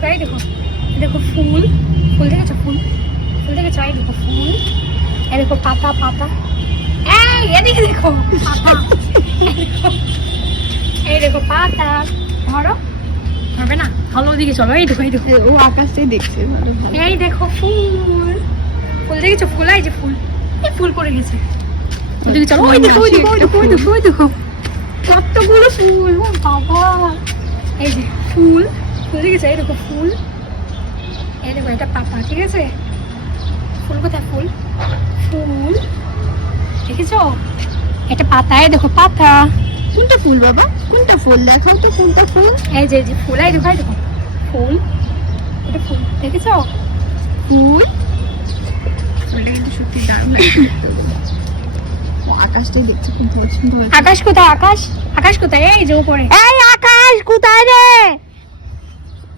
দেখো এই দেখো, দেখো ফুল, ফুল দেখেছো? ফুল, ফুল দেখেছো? এই দেখো ফুল, এই দেখো পাতা, পাতা, এই এদিকে দেখো পাতা, এই দেখো পাতা, ধরো, ধরবে না, ভালো ওদিকে চলো, এই দেখো, এই দেখো, ও আকাশটাই দেখছে ভালো ভালো। এই দেখো ফুল, ফুল দেখেছো? ফুল, এই যে ফুল, এই ফুল পড়ে গেছে, ওদিকে চলো, ওই দেখো, ওই দেখো, ওই দেখো, ওই দেখো, ওই দেখো কতগুলো ফুল, ও বাবা, এই যে ফুল, ফুল দেখেছো? এই দেখো ফুল, এই দেখো এটা পাতা, ঠিক আছে? ফুল কোথায়? ফুল, ফুল দেখেছো? এটা পাতা, এই দেখো পাতা, কোনটা ফুল বাবা? কোনটা ফুল দেখাও তো, কোনটা ফুল? এই যে ফুল, এই দেখো, এই দেখো ফুল, এটা ফুল দেখেছো? ফুল, ফুলটা কিন্তু সত্যি দারুণ লাগছে। ও আকাশটাই দেখছে, খুব পছন্দ হয়েছে। আকাশ কোথায়? আকাশ, আকাশ কোথায়? এই যে উপরে। এই আকাশ কোথায় রে?